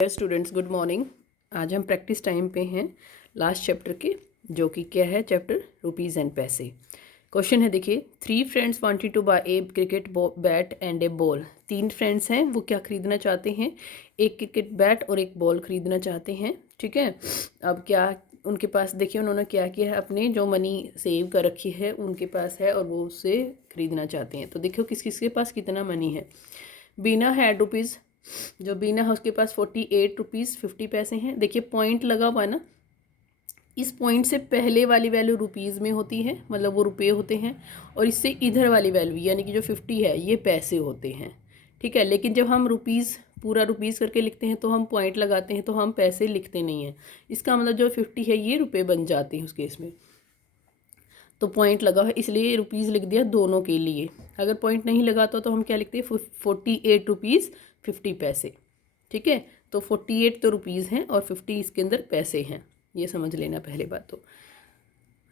Students good morning. आज हम practice time पे हैं लास्ट चैप्टर के, जो कि क्या है चैप्टर रुपीज़ एंड पैसे। क्वेश्चन है, देखिए 3 friends wanted to buy a cricket bat and a ball. 3 friends हैं, वो क्या खरीदना चाहते हैं? एक क्रिकेट बैट और एक बॉल खरीदना चाहते हैं। ठीक है, अब क्या उनके पास, देखिए उन्होंने क्या किया है, अपने जो मनी सेव कर रखी है उनके पास है और वो उससे खरीदना चाहते हैं। तो देखो किस किस के पास कितना मनी है। बीना हैड रुपीज़, जो बीना है उसके पास 48 रुपीज़ 50 पैसे हैं। देखिए पॉइंट लगा हुआ है ना, इस पॉइंट से पहले वाली वैल्यू रुपीज़ में होती है, मतलब वो रुपये होते हैं, और इससे इधर वाली वैल्यू यानी कि जो 50 है ये पैसे होते हैं। ठीक है, लेकिन जब हम रुपीज़ पूरा रुपीज़ करके लिखते हैं तो हम पॉइंट लगाते हैं, तो हम पैसे लिखते नहीं हैं। इसका मतलब जो 50 है ये रुपये बन जाते हैं उस केस में, तो पॉइंट लगा है इसलिए रुपीज़ लिख दिया दोनों के लिए। अगर पॉइंट नहीं लगाता तो हम क्या लिखते हैं, 48 रुपीज़ 50 पैसे। ठीक है, तो 48 तो रुपीज़ हैं और 50 इसके अंदर पैसे हैं, ये समझ लेना पहले बात तो।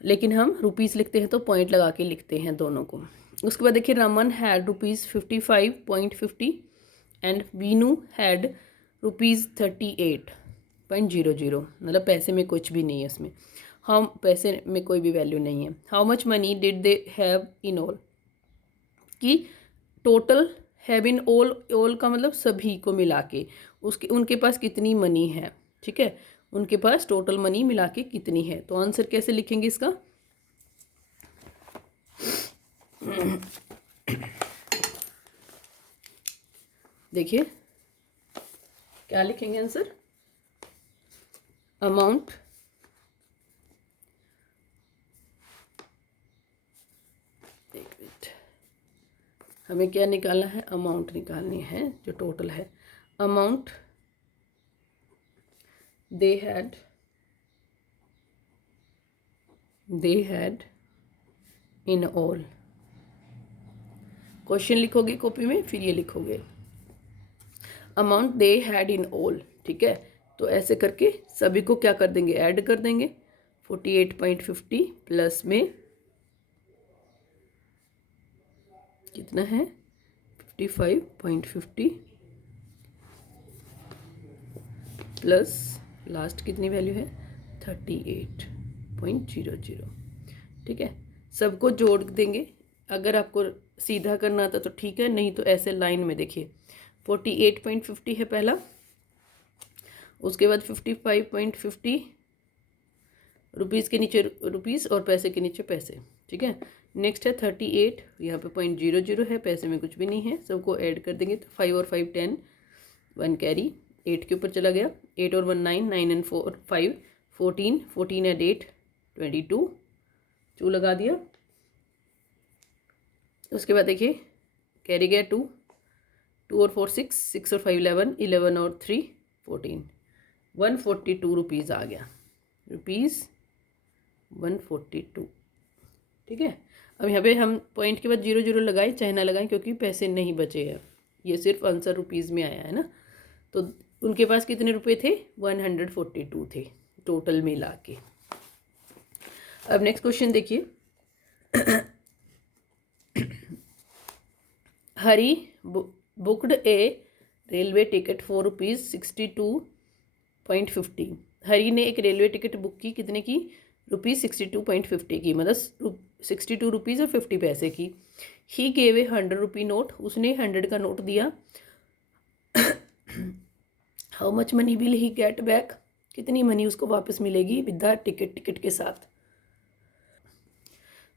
लेकिन हम रुपीज़ लिखते हैं तो पॉइंट लगा के लिखते हैं दोनों को। उसके बाद देखिए Raman had rupees 55.50 and Veenu had rupees 38.00, मतलब पैसे में कुछ भी नहीं है उसमें, हम पैसे में कोई भी वैल्यू नहीं है। How much money did they have in all, कि टोटल हैव इन ऑल का मतलब सभी को मिला के उसके उनके पास कितनी मनी है। ठीक है, उनके पास टोटल मनी मिला के कितनी है। तो आंसर कैसे लिखेंगे इसका, देखिए क्या लिखेंगे आंसर, अमाउंट हमें क्या निकालना है, अमाउंट निकालनी है जो टोटल है। Amount they had in all. Question लिखोगे कॉपी में, फिर ये लिखोगे amount they had in all. ठीक है, तो ऐसे करके सभी को क्या कर देंगे, ऐड कर देंगे। 48.50 प्लस में कितना है 55.50 प्लस लास्ट कितनी वैल्यू है 38.00। ठीक है, सबको जोड़ देंगे। अगर आपको सीधा करना था तो ठीक है, नहीं तो ऐसे लाइन में देखिए 48.50 है पहला, उसके बाद 55.50 रुपीज़ के नीचे रुपीज़ और पैसे के नीचे पैसे। ठीक है, नेक्स्ट है 38, यहाँ पे 0.00 है, पैसे में कुछ भी नहीं है, सबको ऐड कर देंगे तो 5 और 5 10, 1 कैरी 8 के ऊपर चला गया, 8 और 1 9, 9 एंड 4 5 14, 14 एंड 8 22, 2 लगा दिया। उसके बाद देखिए कैरी गया 2, 2 और 4 6, 6 और 5 11, 11 और 3 14, 142 रुपीज़ आ गया, रुपीज़ 142। ठीक है, अब यहाँ पे हम पॉइंट के बाद 00 लगाए चाहे ना लगाएं, क्योंकि पैसे नहीं बचे हैं, ये सिर्फ आंसर रुपीज़ में आया है ना। तो उनके पास कितने रुपए थे, 142 थे टोटल मिला के। अब नेक्स्ट क्वेश्चन देखिए Hari booked a railway ticket for rupees 62.50। Hari ने एक रेलवे टिकट बुक की, कितने की, रुपीज़ 62.50 की, मतलब 62 रुपीज़ और 50 पैसे की। He gave a 100 rupee note, उसने 100 का नोट दिया। How much money will he get back, कितनी मनी उसको वापस मिलेगी विद द टिकट के साथ।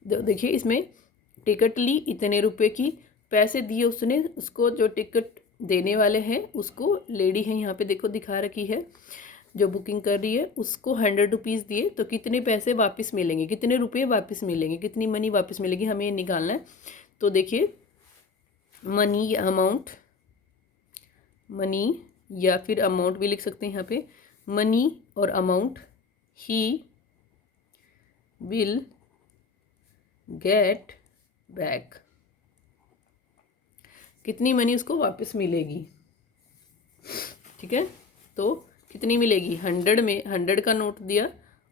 देखिए इसमें टिकट ली इतने रुपए की, पैसे दिए उसने, उसको जो टिकट देने वाले हैं उसको, लेडी है यहाँ पे देखो दिखा रखी है जो बुकिंग कर रही है, उसको 100 रुपीज़ दिए, तो कितने पैसे वापस मिलेंगे, कितने रुपए वापस मिलेंगे, कितनी मनी वापस मिलेगी, हमें ये निकालना है। तो देखिए मनी या अमाउंट, मनी या फिर अमाउंट भी लिख सकते हैं यहाँ पे, मनी और amount, he will get back, कितनी मनी उसको वापस मिलेगी। ठीक है, तो कितनी मिलेगी, 100 में 100 का नोट दिया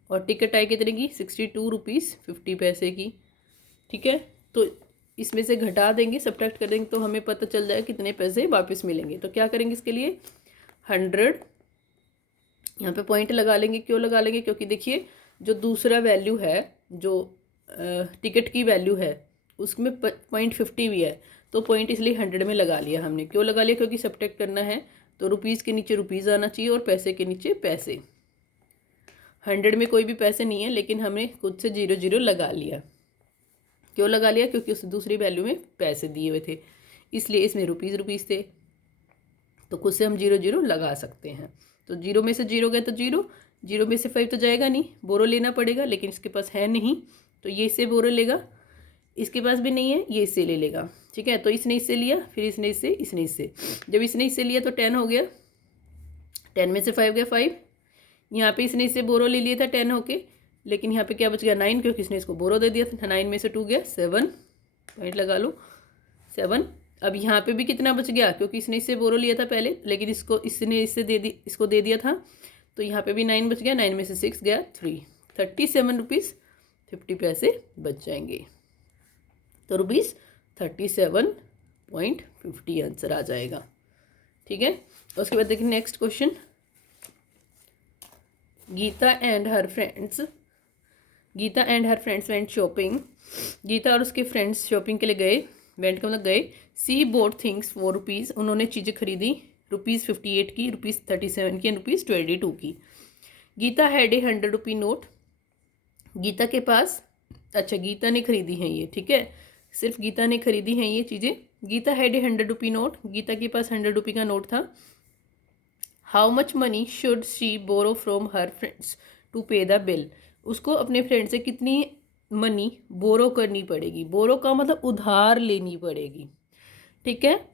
और टिकट आई कितने की, 62 रुपीज़ 50 पैसे की। ठीक है, तो इसमें से घटा देंगे, सब्ट्रैक्ट कर देंगे, तो हमें पता चल जाएगा कितने पैसे वापस मिलेंगे। तो क्या करेंगे इसके लिए, 100 यहाँ पे पॉइंट लगा लेंगे। क्यों लगा लेंगे? क्योंकि देखिए जो दूसरा वैल्यू है, जो टिकट की वैल्यू है, उसमें .50 भी है, तो पॉइंट इसलिए 100 में लगा लिया हमने। क्यों लगा लिया? क्योंकि सब्ट्रैक्ट करना है तो रुपीज़ के नीचे रुपीज़ आना चाहिए और पैसे के नीचे पैसे। 100 में कोई भी पैसे नहीं है, लेकिन हमने खुद से 0 लगा लिया। क्यों लगा लिया? क्योंकि उस दूसरी वैल्यू में पैसे दिए हुए थे, इसलिए इसमें रुपीज़ थे, तो खुद से हम 0 लगा सकते हैं। तो 0 में से 0 गए तो 0, 0 में से 5 तो जाएगा नहीं, बोरो लेना पड़ेगा, लेकिन इसके पास है नहीं तो ये इससे बोरो लेगा। इसके पास भी नहीं है, ये इससे ले लेगा। ठीक है, तो इसने इससे लिया, फिर इसने इससे। जब इसने इससे लिया तो 10 हो गया, 10 में से 5 गया 5। यहाँ पे इसने इससे बोरो ले लिया था 10 होके, लेकिन यहाँ पे क्या बच गया 9, क्योंकि इसने इसको बोरो दे दिया था। 9 में से 2 गया 7, पॉइंट लगा लो 7। अब यहाँ पे भी कितना बच गया? क्योंकि इसने इससे बोरो लिया था पहले, लेकिन इसने इसको दे दिया था, तो यहाँ पे भी 9 बच गया। 9 में से 6 गया 3, 37 रुपीज़ 50 पैसे बच जाएंगे। तो रुपीज़ 37.50 आंसर आ जाएगा। ठीक है, तो उसके बाद देखिए next question. Geeta and her friends went shopping. Geeta और उसके फ्रेंड्स शॉपिंग के लिए गए। वेंट का मतलब गए। सी बोट थिंग्स फॉर रुपीज़, उन्होंने चीज़ें खरीदी ₹58 की, ₹37 की एंड ₹22 की। Geeta had a 100 rupee note. Geeta के पास, अच्छा गीता ने खरीदी हैं ये, ठीक है, सिर्फ गीता ने खरीदी हैं ये चीज़ें। Geeta had a 100 rupee note, Geeta के पास 100 रुपी का नोट था। How much money should she borrow from her friends to pay the bill, उसको अपने फ्रेंड से कितनी मनी बोरो करनी पड़ेगी। बोरो का मतलब उधार लेनी पड़ेगी। ठीक है,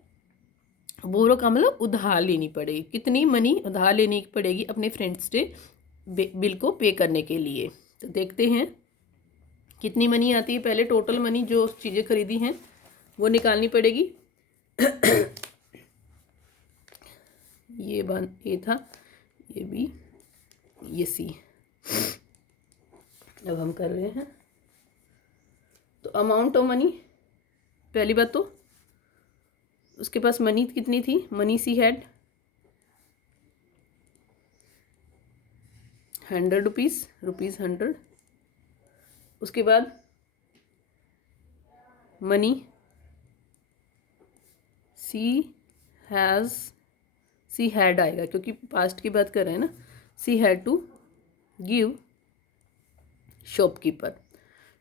बोरो का मतलब उधार लेनी पड़ेगी। कितनी मनी उधार लेनी पड़ेगी अपने फ्रेंड्स से बिल को पे करने के लिए। तो देखते हैं कितनी मनी आती है। पहले टोटल मनी जो चीज़ें खरीदी हैं वो निकालनी पड़ेगी। ये था, ये भी, ये सी। अब हम कर रहे हैं तो अमाउंट ऑफ मनी, पहली बात तो उसके पास मनी कितनी थी। Money she had 100 rupees, ₹100। उसके बाद मनी सी हैड आएगा, क्योंकि पास्ट की बात कर रहे हैं ना। She had to give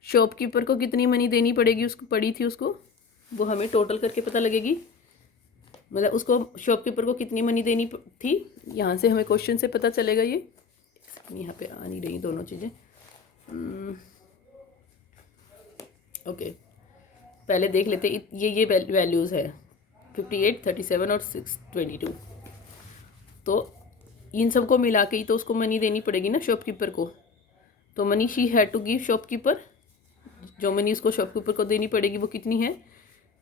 shopkeeper को कितनी मनी देनी पड़ेगी, उसको पड़ी थी उसको, वो हमें टोटल करके पता लगेगी। मतलब उसको शॉपकीपर को कितनी मनी देनी थी, यहाँ से हमें क्वेश्चन से पता चलेगा। ये यहाँ पे आ नहीं रही दोनों चीज़ें। ओके, पहले देख लेते ये वैल्यूज़ है 58, 37 और 22। तो इन सबको मिला के ही तो उसको मनी देनी पड़ेगी ना शॉपकीपर को। तो money she had to give shopkeeper, जो मनी उसको शॉपकीपर को देनी पड़ेगी वो कितनी है,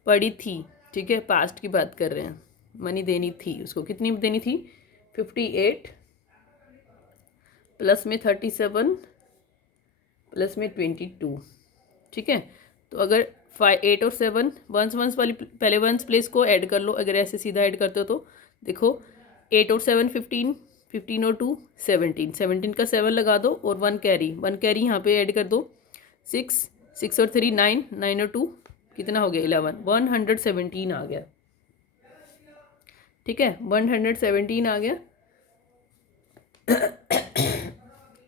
पड़ी थी। ठीक है, पास्ट की बात कर रहे हैं। मनी देनी थी उसको, कितनी देनी थी, 58 प्लस में 37 प्लस में 22। ठीक है, तो अगर 8 और 7 वंस वाली पहले वंस प्लेस को ऐड कर लो। अगर ऐसे सीधा ऐड करते हो तो देखो 8 और 7 15, 15 और 2 17, 17 का 7 लगा दो और 1 कैरी यहाँ पे ऐड कर दो। 6 और 3 9, 9 और 2 कितना हो गया 11, 117 आ गया। ठीक है, 117 आ गया।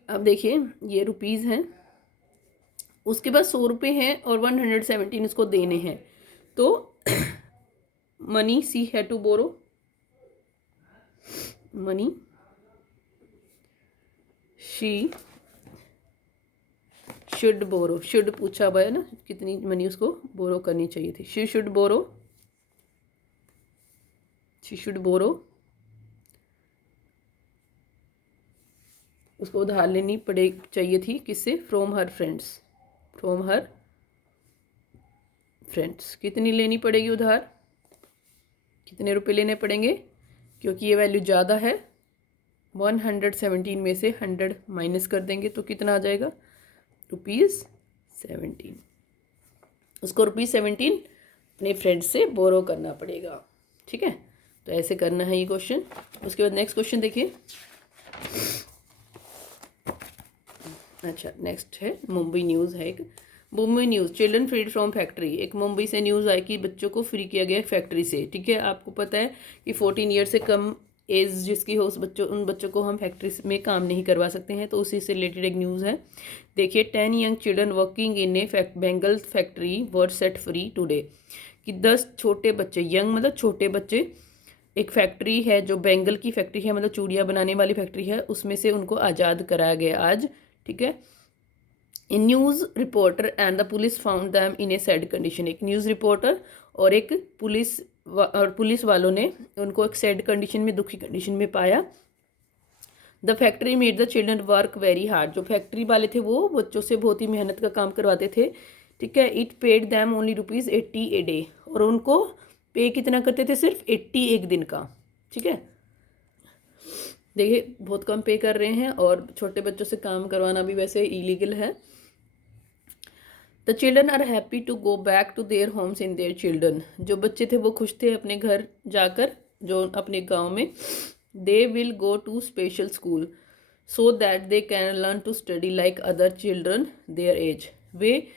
अब देखिए ये रुपीज़ हैं, उसके पास 100 रुपये हैं और 117 उसको देने हैं। तो मनी सी है to borrow, money she should borrow, should पूछा हुआ है ना, कितनी मनी उसको बोरो करनी चाहिए थी। शी शुड बोरो, उसको उधार लेनी चाहिए थी किससे, फ्रॉम हर फ्रेंड्स। कितनी लेनी पड़ेगी उधार, कितने रुपए लेने पड़ेंगे, क्योंकि ये वैल्यू ज़्यादा है। 117 में से 100 माइनस कर देंगे तो कितना आ जाएगा, ₹17। उसको ₹17 अपने फ्रेंड्स से बोरो करना पड़ेगा। ठीक है, तो ऐसे करना है ये क्वेश्चन। उसके बाद नेक्स्ट क्वेश्चन देखिए। अच्छा, नेक्स्ट है मुंबई न्यूज़ है एक। Mumbai news, children freed from factory. एक मुंबई से न्यूज़ आई कि बच्चों को फ्री किया गया फैक्ट्री से। ठीक है, आपको पता है कि 14 ईयर से कम एज जिसकी हो, उन बच्चों को हम फैक्ट्री में काम नहीं करवा सकते हैं। तो उसी से रिलेटेड एक न्यूज़ है। देखिए, 10 young children working in A Bengal factory were set free today. कि 10 छोटे बच्चे, यंग मतलब छोटे बच्चे, एक फैक्ट्री है जो बेंगल की फैक्ट्री है, मतलब चूड़ियाँ बनाने वाली फैक्ट्री है, उसमें से उनको आज़ाद कराया गया आज। ठीक है, in news reporter and the police found them in A sad condition. एक न्यूज़ रिपोर्टर और एक पुलिस वालों ने उनको एक सैड कंडीशन में, दुखी कंडीशन में पाया। The factory made the children work very hard. जो फैक्ट्री वाले थे वो बच्चों से बहुत ही मेहनत का काम करवाते थे। ठीक है, it paid them only ₹80 a day. और उनको पे कितना करते थे? सिर्फ 80 एक दिन का। ठीक है, देखिए बहुत कम पे कर रहे हैं, और छोटे बच्चों से काम करवाना भी वैसे इलीगल है। The children are happy to go back to their homes in their children. जो बच्चे थे वो खुश थे अपने घर जाकर, जो अपने गांव में। They will go to special school so that they can learn to study like other children their age. वे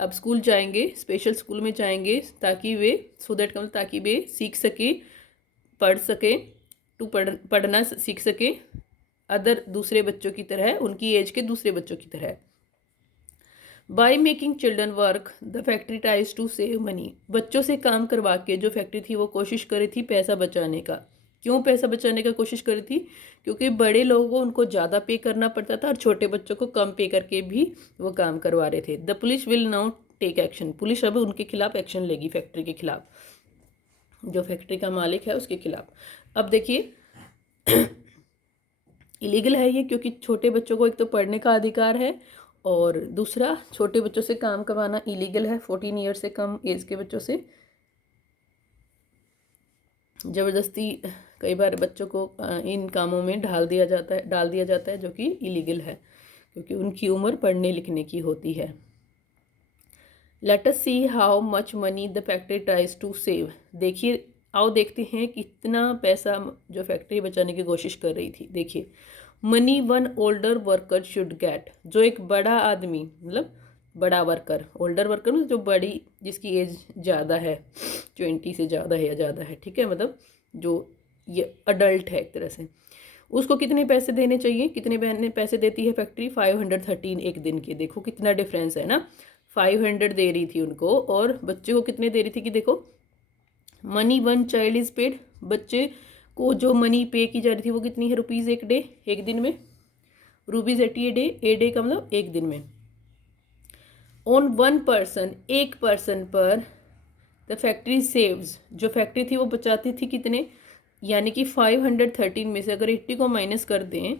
अब स्कूल जाएंगे, स्पेशल स्कूल में जाएंगे, ताकि वे, सो दैट मतलब ताकि वे सीख सके, पढ़ सके, पढ़ना सीख सके अदर दूसरे बच्चों की तरह, उनकी एज के दूसरे बच्चों की तरह। By making children work the factory tries to save money. बच्चों से काम करवा के जो फैक्ट्री थी वो कोशिश करी थी पैसा बचाने का। क्यों पैसा बचाने का कोशिश करी थी? क्योंकि बड़े लोगों को उनको ज़्यादा पे करना पड़ता था और छोटे बच्चों को कम पे करके भी वो काम करवा रहे थे। The police will now take action. Police अब उनके खिलाफ एक्शन लेगी, फैक्ट्री के खिलाफ, जो फैक्ट्री का मालिक है उसके खिलाफ। अब देखिए इलीगल है ये, क्योंकि छोटे बच्चों को एक तो पढ़ने का अधिकार है, और दूसरा छोटे बच्चों से काम करवाना इलीगल है। 14 ईयर से कम एज के बच्चों से ज़बरदस्ती कई बार बच्चों को इन कामों में डाल दिया जाता है, जो कि इलीगल है, क्योंकि उनकी उम्र पढ़ने लिखने की होती है। Let us see how much money the factory tries to save. देखिए, आओ देखते हैं कितना पैसा जो फैक्ट्री बचाने की कोशिश कर रही थी। देखिए, money one older worker should get. जो एक बड़ा आदमी, मतलब बड़ा वर्कर, ओल्डर वर्कर मतलब जो बड़ी, जिसकी एज ज़्यादा है, 20 से ज़्यादा है या ज़्यादा है। ठीक है, मतलब जो ये अडल्ट है एक तरह से, उसको कितने पैसे देने चाहिए? कितने पैसे देती है फैक्ट्री? 513 एक दिन के। देखो कितना डिफरेंस है ना। 500 दे रही थी उनको, और बच्चे को कितने दे रही थी? कि देखो, money one child is paid. बच्चे को जो मनी पे की जा रही थी वो कितनी है? ₹1 एक डे, एक दिन में। ₹80 ए डे का मतलब एक दिन में। ऑन वन पर्सन, एक पर्सन पर द फैक्ट्री सेव्स। जो फैक्ट्री थी वो बचाती थी कितने? यानी कि 513 में से अगर 80 को माइनस कर दें,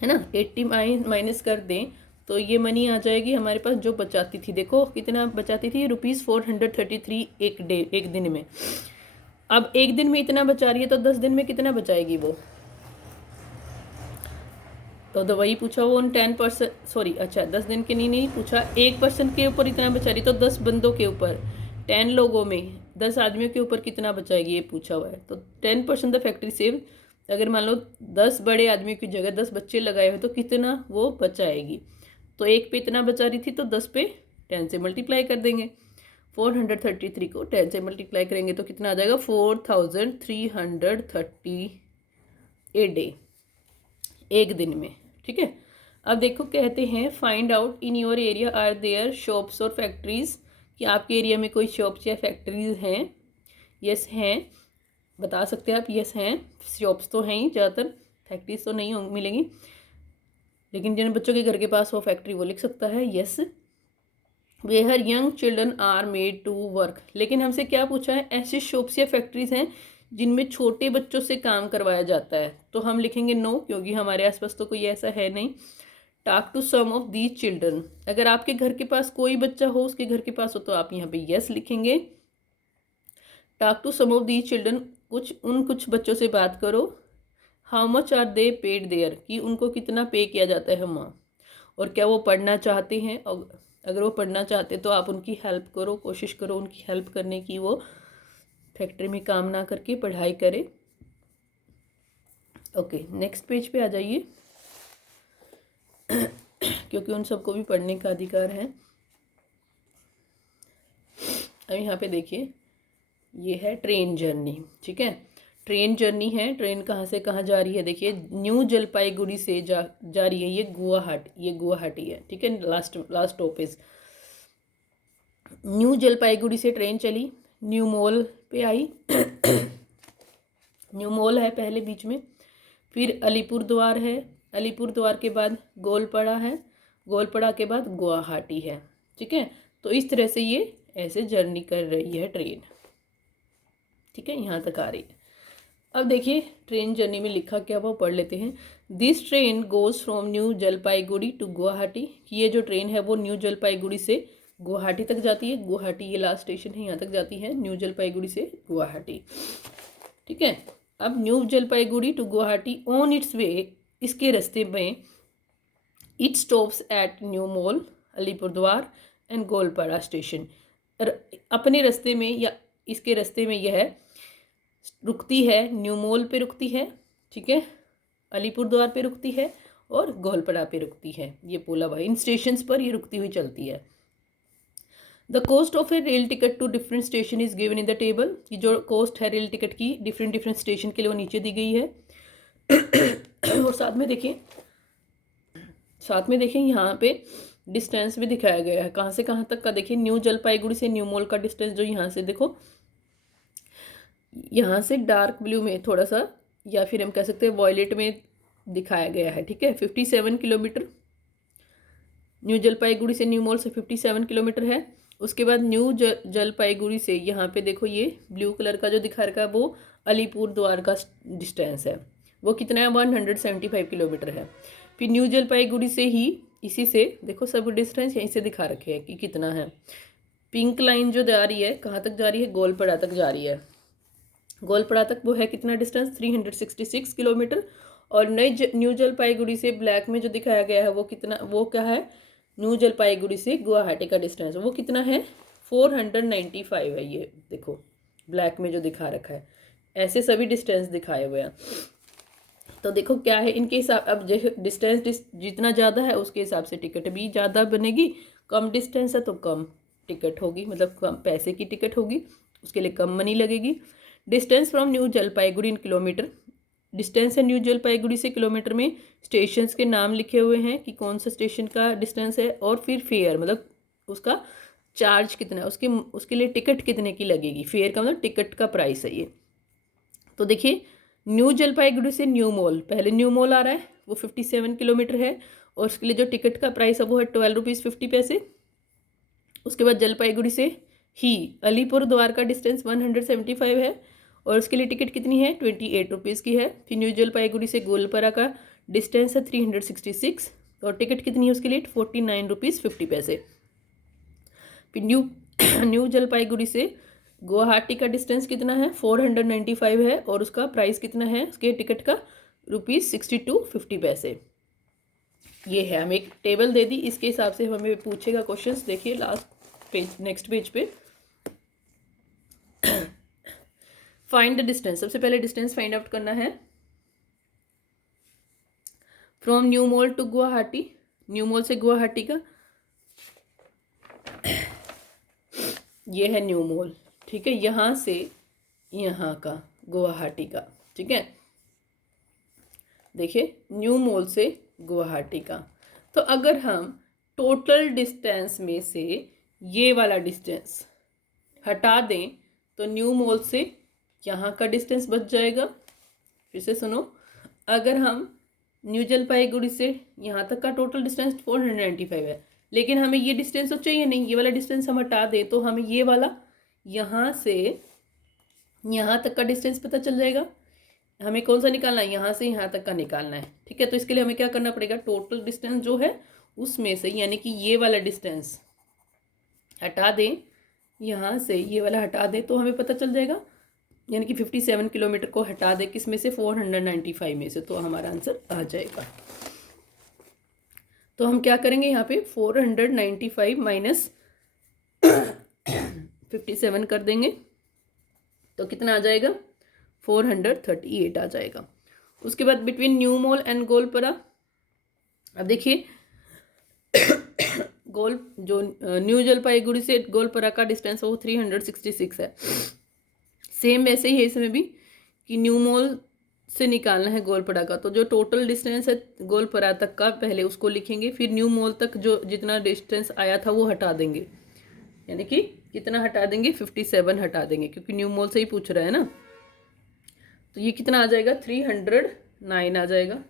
है ना, 80 माइनस कर दें, तो ये मनी आ जाएगी हमारे पास जो बचाती थी। देखो कितना बचाती थी? ₹433 एक डे, एक दिन में। अब एक दिन में इतना बचा रही है, तो 10 दिन में कितना बचाएगी वो? तो वही पूछा वो, 10%, सॉरी, अच्छा 10 दिन के नहीं पूछा, 1% के ऊपर इतना बचा रही, तो 10 बंदों के ऊपर, 10 लोगों में 10 आदमियों के ऊपर कितना बचाएगी ये पूछा हुआ है। तो 10% द फैक्ट्री सेव। अगर मान लो 10 बड़े आदमियों की जगह 10 बच्चे लगाए हुए, तो कितना वो बचाएगी? तो एक पे इतना बचा रही थी, तो 10 पे 10 से मल्टीप्लाई कर देंगे। 433 को 10 से मल्टीप्लाई करेंगे तो कितना आ जाएगा? 4330 ए डे, एक दिन में। ठीक है, अब देखो कहते हैं find out in your area are there shops और फैक्ट्रीज। कि आपके एरिया में कोई शॉप्स या फैक्ट्रीज हैं? यस हैं, बता सकते हैं आप। यस हैं, शॉप्स तो हैं ही ज़्यादातर, फैक्ट्रीज तो नहीं मिलेंगी, लेकिन जिन बच्चों के घर के पास हो फैक्ट्री वो लिख सकता है yes. Where young children are made to work. लेकिन हमसे क्या पूछा है? ऐसे शॉप्स या फैक्ट्रीज हैं जिनमें छोटे बच्चों से काम करवाया जाता है, तो हम लिखेंगे नो, क्योंकि हमारे आसपास तो कोई ऐसा है नहीं। Talk to some of these children. अगर आपके घर के पास कोई बच्चा हो, उसके घर के पास हो, तो आप यहाँ पे यस लिखेंगे। Talk to some of these children, कुछ बच्चों से बात करो। How much are they paid there, कि उनको कितना पे किया जाता है वहाँ, और क्या वो पढ़ना चाहते हैं? और अगर वो पढ़ना चाहते तो आप उनकी हेल्प करो, कोशिश करो उनकी हेल्प करने की, वो फैक्ट्री में काम ना करके पढ़ाई करे। ओके, नेक्स्ट पेज पे आ जाइए क्योंकि उन सबको भी पढ़ने का अधिकार है। अब यहाँ पे देखिए, ये है ट्रेन जर्नी, ठीक है। ट्रेन जर्नी है, ट्रेन कहाँ से कहाँ जा रही है, देखिए न्यू जलपाईगुड़ी से जा रही है, ये गुवाहाटी है, ठीक है। Last stop is new Jalpaiguri से ट्रेन चली, न्यू मॉल पे आई न्यू मॉल है पहले बीच में, फिर अलीपुर द्वार है, अलीपुर द्वार के बाद गोलपड़ा है, गोलपड़ा के बाद गुवाहाटी है, ठीक है। तो इस तरह से ये ऐसे जर्नी कर रही है ट्रेन, ठीक है, यहाँ तक आ रही है। अब देखिए ट्रेन जर्नी में लिखा क्या वो पढ़ लेते हैं। This train goes from New Jalpaiguri to Guwahati, कि ये जो ट्रेन है वो न्यू जलपाईगुड़ी से गुवाहाटी तक जाती है। गुवाहाटी ये लास्ट स्टेशन है, यहाँ तक जाती है न्यू जलपाईगुड़ी से गुवाहाटी, ठीक है। अब New Jalpaiguri to Guwahati on its way, इसके रास्ते में it stops at New Mal, Alipurduar and Goalpara station. अपने रास्ते में या इसके रास्ते में यह रुकती है, न्यू मॉल पे रुकती है, ठीक है, अलीपुरद्वार पे रुकती है और गोलपड़ा पे रुकती है। ये पोला भाई इन स्टेशंस पर ये रुकती हुई चलती है। The cost of a rail ticket to different station is given in the table, कि जो कॉस्ट है रेल टिकट की डिफरेंट डिफरेंट स्टेशन के लिए वो नीचे दी गई है। और साथ में देखें यहाँ पे डिस्टेंस भी दिखाया गया है, कहाँ से कहाँ तक का। देखिए न्यू जलपाईगुड़ी से न्यू मॉल का डिस्टेंस जो यहाँ से देखो, यहाँ से डार्क ब्लू में थोड़ा सा, या फिर हम कह सकते हैं वॉयलेट में दिखाया गया है, ठीक है, 57 किलोमीटर। न्यू जलपाईगुड़ी से न्यू मॉल से 57 किलोमीटर है। उसके बाद न्यू जलपाईगुड़ी से यहाँ पे देखो ये ब्लू कलर का जो दिखा रखा है वो अलीपुर द्वार का डिस्टेंस है, वो कितना है 175 किलोमीटर है। फिर न्यू जलपाईगुड़ी से ही इसी से देखो सब डिस्टेंस यहीं से दिखा रखे हैं कि कितना है। पिंक लाइन जो जा रही है कहाँ तक जा रही है, गोलपड़ा तक जा रही है। गोलपड़ा तक वो है कितना डिस्टेंस 366 किलोमीटर। और नई न्यू जलपाईगुड़ी से ब्लैक में जो दिखाया गया है वो कितना, वो क्या है, न्यू जलपाईगुड़ी से गुवाहाटी का डिस्टेंस वो कितना है 495 है। ये देखो ब्लैक में जो दिखा रखा है, ऐसे सभी डिस्टेंस दिखाए हुए हैं। तो देखो क्या है इनके हिसाब, अब डिस्टेंस जितना ज़्यादा है उसके हिसाब से टिकट भी ज़्यादा बनेगी, कम डिस्टेंस है तो कम टिकट होगी, मतलब कम पैसे की टिकट होगी, उसके लिए कम मनी लगेगी। Distance from New Jalpaiguri in kilometre, distance है न्यू जलपाईगुड़ी से किलोमीटर में। स्टेशंस के नाम लिखे हुए हैं कि कौन सा स्टेशन का डिस्टेंस है, और फिर फेयर मतलब उसका चार्ज कितना है, उसके लिए टिकट कितने की लगेगी। फेयर का मतलब टिकट का प्राइस है ये। तो देखिए न्यू जलपाईगुड़ी से न्यू मॉल, पहले न्यू मॉल आ रहा है वो 57 किलोमीटर है, और उसके लिए जो टिकट का प्राइस है वो है 12 रुपीज़ 50 पैसे। उसके बाद जलपाईगुड़ी से ही अलीपुर द्वार का डिस्टेंस 175 है, और उसके लिए टिकट कितनी है 28 रुपीज़ की है। फिर न्यू जलपाईगुड़ी से गोलपाड़ा का डिस्टेंस है 366, और टिकट कितनी है उसके लिए 49 रुपीज़ 50 पैसे। फिर न्यू जलपाईगुड़ी से गुवाहाटी का डिस्टेंस कितना है 495 है, और उसका प्राइस कितना है उसके टिकट का ₹62.50 पैसे। ये है, हमें एक टेबल दे दी, इसके हिसाब से हमें पूछेगा क्वेश्चंस। देखिए लास्ट पेज, नेक्स्ट पेज पे फाइंड द डिस्टेंस, सबसे पहले डिस्टेंस फाइंड आउट करना है from New Mal to Guwahati, New Mal से गुवाहाटी का, ये है न्यू मॉल, ठीक है, यहाँ से यहाँ का गुवाहाटी का, ठीक है। देखिए न्यू मॉल से गुवाहाटी का, तो अगर हम टोटल डिस्टेंस में से ये वाला डिस्टेंस हटा दें तो न्यू मॉल से यहाँ का डिस्टेंस बच जाएगा। फिर से सुनो, अगर हम न्यू जलपाईगुड़ी से यहाँ तक का टोटल डिस्टेंस 495 है, लेकिन हमें ये डिस्टेंस तो चाहिए नहीं, ये वाला डिस्टेंस हम हटा दें तो हमें ये वाला यहाँ से यहाँ तक का डिस्टेंस पता चल जाएगा। हमें कौन सा निकालना है, यहाँ से यहाँ तक का निकालना है, ठीक है। तो इसके लिए हमें क्या करना पड़ेगा, टोटल डिस्टेंस जो है उसमें से, यानी कि ये वाला डिस्टेंस हटा दें, यहाँ से ये वाला हटा दें तो हमें पता चल जाएगा, यानी कि 57 किलोमीटर को हटा दें किस में से 495 में से, तो हमारा आंसर आ जाएगा। तो हम क्या करेंगे यहाँ पे 495 माइनस 57 कर देंगे तो कितना आ जाएगा 438 आ जाएगा। उसके बाद बिटवीन न्यू मॉल एंड गोलपरा, अब देखिए गोल जो न्यू जलपाईगुड़ी से गोलपरा का डिस्टेंस वो 366 है। सेम वैसे ही है इसमें भी कि न्यू मॉल से निकालना है गोलपरा का, तो जो टोटल डिस्टेंस है गोलपरा तक का पहले उसको लिखेंगे, फिर न्यू मॉल तक जो जितना डिस्टेंस आया था वो हटा देंगे, यानी कि कितना हटा देंगे 57 हटा देंगे, क्योंकि न्यू मॉल से ही पूछ रहा है ना। तो ये कितना आ जाएगा 309 आ जाएगा,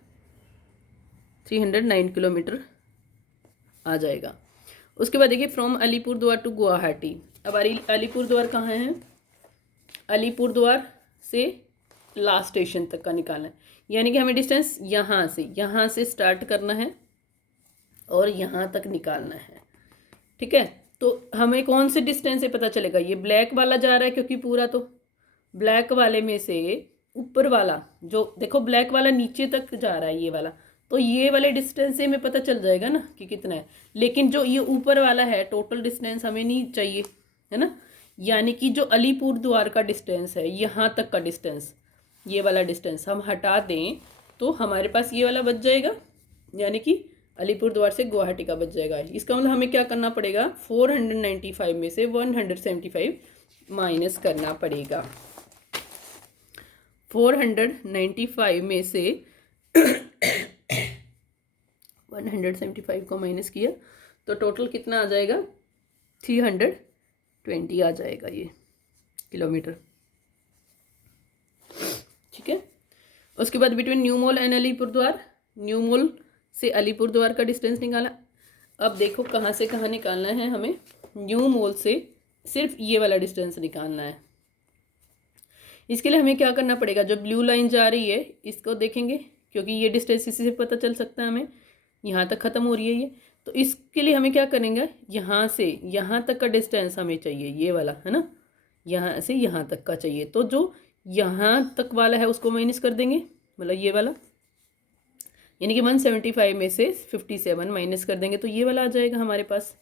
309 किलोमीटर आ जाएगा। उसके बाद देखिए फ्रॉम अलीपुर द्वार टू गुवाहाटी। अब अलीपुर द्वार कहाँ है, अलीपुर द्वार से लास्ट स्टेशन तक का निकालना है, यानी कि हमें डिस्टेंस यहाँ से स्टार्ट करना है और यहाँ तक निकालना है। ठीक है, तो हमें कौन से डिस्टेंस से पता चलेगा, ये ब्लैक वाला जा रहा है क्योंकि पूरा, तो ब्लैक वाले में से ऊपर वाला जो देखो ब्लैक वाला नीचे तक जा रहा है ये वाला, तो ये वाले डिस्टेंस से हमें पता चल जाएगा ना कि कितना है। लेकिन जो ये ऊपर वाला है टोटल डिस्टेंस हमें नहीं चाहिए, है ना, यानी कि जो अलीपुर द्वार का डिस्टेंस है यहाँ तक का डिस्टेंस, ये वाला डिस्टेंस हम हटा दें तो हमारे पास ये वाला बच जाएगा, यानी कि अलीपुर द्वार से गुवाहाटी का बच जाएगा। इसका मतलब हमें क्या करना पड़ेगा, 495 में से 175 माइनस करना पड़ेगा। 495 में से 175 को माइनस किया तो टोटल कितना आ जाएगा, 320 आ जाएगा ये किलोमीटर। ठीक है, उसके बाद between new mall and Alipur द्वार, न्यू मॉल से अलीपुर द्वार का डिस्टेंस निकाला। अब देखो कहाँ से कहाँ निकालना है हमें, न्यू मॉल से सिर्फ ये वाला डिस्टेंस निकालना है। इसके लिए हमें क्या करना पड़ेगा, जो ब्लू लाइन जा रही है इसको देखेंगे, क्योंकि ये डिस्टेंस इसी से पता चल सकता है हमें, यहाँ तक ख़त्म हो रही है ये, तो इसके लिए हमें क्या करेंगे, यहाँ से यहाँ तक का डिस्टेंस हमें चाहिए, ये वाला है ना, यहाँ से यहाँ तक का चाहिए, तो जो यहाँ तक वाला है उसको माइनस कर देंगे, मतलब ये वाला, यानी कि 175 में से 57 माइनस कर देंगे तो ये वाला आ जाएगा हमारे पास,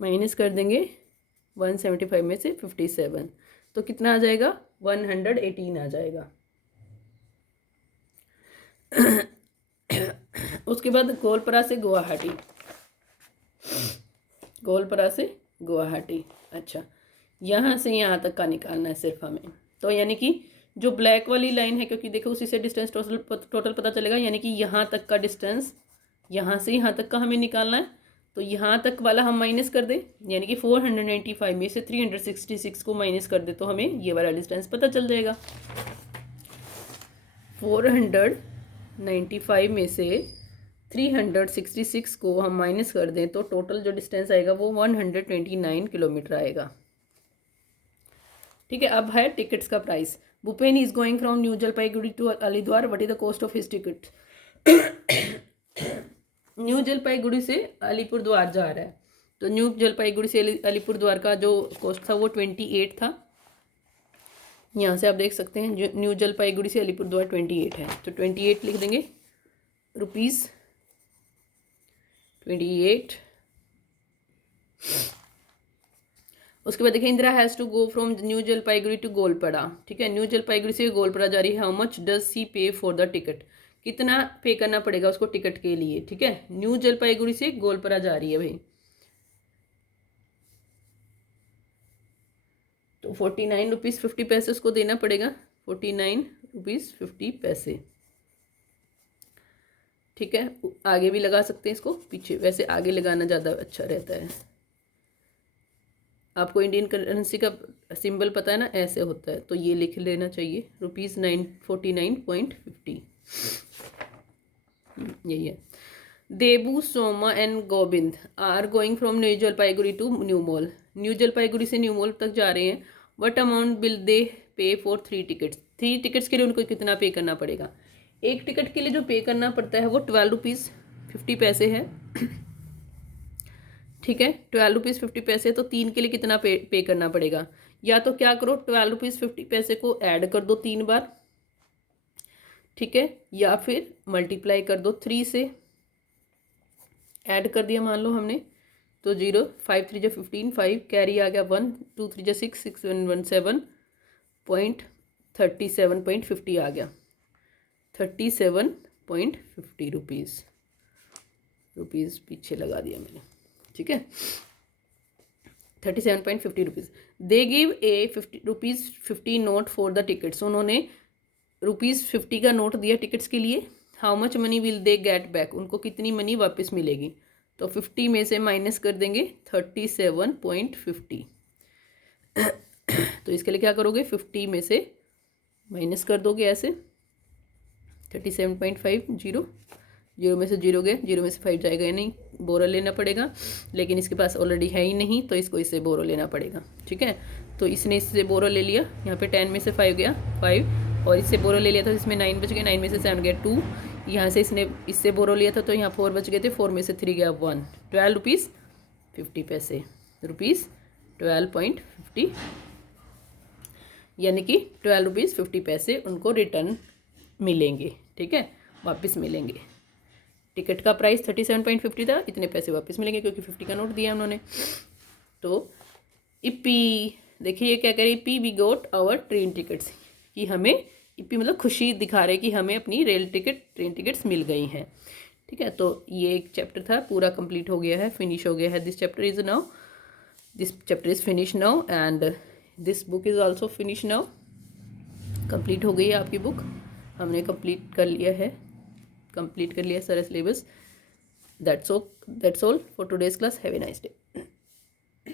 माइनस कर देंगे 175 में से 57, तो कितना आ जाएगा 118 आ जाएगा। उसके बाद गोलपरा से गुवाहाटी, गोलपरा से गुवाहाटी, अच्छा यहाँ से यहाँ तक का निकालना है सिर्फ हमें, तो यानी कि जो ब्लैक वाली लाइन है, क्योंकि देखो उसी से डिस्टेंस टोटल पता चलेगा, यानी कि यहाँ तक का डिस्टेंस, यहाँ से यहाँ तक का हमें निकालना है, तो यहाँ तक वाला हम माइनस कर दें, यानी कि 495 में से 366 को माइनस कर दे तो हमें ये वाला डिस्टेंस पता चल जाएगा। 495 में से 366 को हम माइनस कर दें तो टोटल जो डिस्टेंस आएगा वो 129 किलोमीटर आएगा। ठीक है, अब है टिकट्स का price. Bhupen is going from New Jalpaiguri to Alidwar, what is the cost of his ticket. New Jalpaiguri से अलीपुर द्वार जा रहा है, तो न्यू जलपाईगुड़ी से अलीपुर द्वार का जो कॉस्ट था वो 28 था, यहाँ से आप देख सकते हैं जो न्यू जलपाईगुड़ी से अलीपुर द्वार 28 है, तो 28 लिख देंगे रुपीज़ 28। उसके बाद देखिए Indira has to go from New Jalpaiguri to Goalpara. ठीक है, न्यू जलपाईगुड़ी से गोलपड़ा जा रही है, हाउ मच डज सी पे फॉर द टिकट, कितना पे करना पड़ेगा उसको टिकट के लिए। ठीक है, न्यू जलपाईगुड़ी से गोलपड़ा जा रही है भाई, तो 49 रुपीज़ 50 पैसे उसको देना पड़ेगा, 49 रुपीज़ 50 पैसे। ठीक है, आगे भी लगा सकते हैं इसको, पीछे वैसे आगे लगाना ज़्यादा अच्छा रहता है। आपको इंडियन करेंसी का सिंबल पता है ना, ऐसे होता है, तो ये लिख लेना चाहिए, रुपीज़ 949.50 यही है। Debu, Soma and Govind are going from New Jalpaiguri to New Mal, New Jalpaiguri से न्यू मॉल तक जा रहे हैं। व्हाट अमाउंट विल दे पे फॉर 3 टिकट्स, 3 टिकट्स के लिए उनको कितना पे करना पड़ेगा। एक टिकट के लिए जो पे करना पड़ता है वो 12 रुपीज़ 50 पैसे है। ठीक है, 12 रुपीज़ 50 पैसे, तो 3 के लिए कितना पे करना पड़ेगा, या तो क्या करो 12 रुपीज़ 50 पैसे को ऐड कर दो 3 बार, ठीक है, या फिर मल्टीप्लाई कर दो 3 से, ऐड कर दिया मान लो हमने, तो 0 5 3 15 5 कैरी आ गया 1 2 3 6 6 1 1 7.30 37.50 आ गया, 37.50 रुपीज़ पीछे लगा दिया मैंने, ठीक है। 37.50 rupees. They give a ₹50 note for the tickets, उन्होंने ₹50 का नोट दिया टिकट्स के लिए। How much money will they get back, उनको कितनी मनी वापस मिलेगी। तो 50 में से माइनस कर देंगे 37.50। तो इसके लिए क्या करोगे, 50 में से माइनस कर दोगे ऐसे 37.5, जीरो में से जीरो गए, जीरो में से 5 जाएगा ही नहीं, बोरो लेना पड़ेगा, लेकिन इसके पास ऑलरेडी है ही नहीं तो इसको इससे बोरो लेना पड़ेगा, ठीक है। तो इसने इससे बोरो ले लिया, यहाँ पे 10 में से 5 गया 5, और इससे बोरो ले लिया था, इसमें 9 बच गए, 9 में से 7 गया 2, यहाँ से इसने इससे बोरो लिया था तो यहाँ 4 बच गए थे, 4 में से 3 गया 1, 12 रुपीज़ 50 पैसे, ₹12.50, यानी कि 12 रुपीज़ 50 पैसे उनको रिटर्न मिलेंगे, ठीक है, वापस मिलेंगे। टिकट का प्राइस 37.50 था, इतने पैसे वापस मिलेंगे क्योंकि 50 का नोट दिया उन्होंने। तो इप्पी, देखिए ये क्या कह रही है, happy we got our train tickets, कि हमें इप्पी मतलब खुशी दिखा रहे कि हमें अपनी ट्रेन टिकट्स मिल गई हैं, ठीक है। तो ये एक चैप्टर था, पूरा कंप्लीट हो गया है, फिनिश हो गया है। This chapter is finish now and this book is also finish now, complete हो गई है आपकी बुक, हमने कंप्लीट कर लिया सारा syllabus. That's all for today's class. Have a nice day.